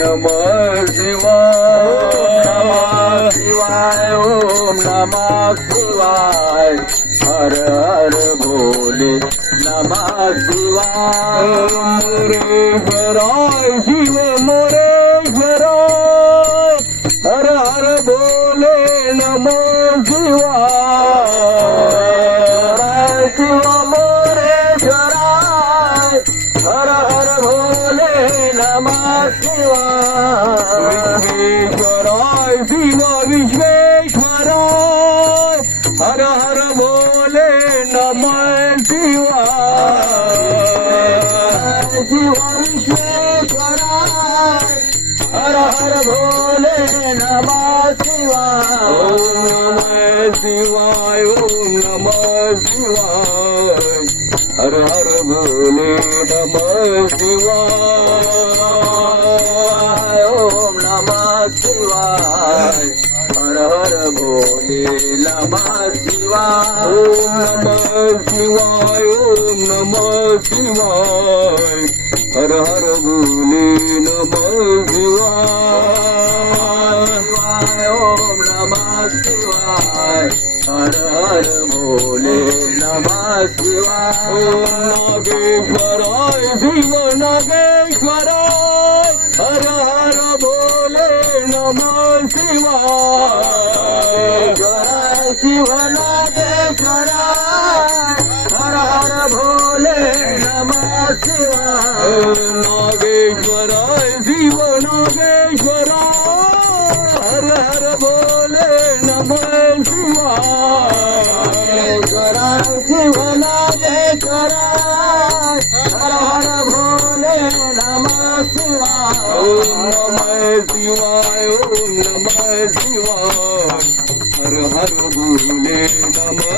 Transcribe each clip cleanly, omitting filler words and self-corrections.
नमः शिवाय शिवाय ओम नमः शिवाय हर हर भोले नमः शिवाय मोरेश्वराय शिव मोरेश्वराय हर हर भोले नमः शिवाय शिव मोरेश्वराय हर हर भोले नमः शिवाय विश्वेश्वराय शिव विश्वेश्वराय हर हर भोले नमः शिवाय शिव विश्वेश्वराय हर हर भोले नमः शिवाय ओम नमः शिवाय ओम नमः शिवाय हर हर भोले नमः शिवाय ओम नमः शिवाय हर हर भोले नमः शिवाय ओम नमः शिवाय ओम नमः शिवाय हर हर भोले नमः शिवाय ओम नमः शिवाय हर हर भोले नमः शिवाय ओम नागेश्वराय शिव नागेश्वराय हर हर भोले नमः शिवाय शिव नागेश्वराय हर हर भोले नमः शिवाय नागेश्वराय शिव नागेश्वराय हर हर भोले नमः शिवाय शिव नागेश्वराय हर हर भोले नमः शिवाय ओम नमः शिवाय ओम नमः शिवाय हर हर भोले नमः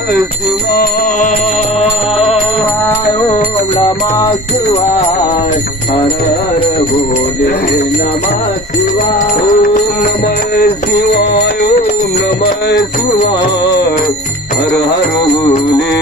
शिवाय ओम नमः शिवाय हर हर भोले नमः शिवाय ओम नमः शिवाय ओम नमः शिवाय हर हर भोले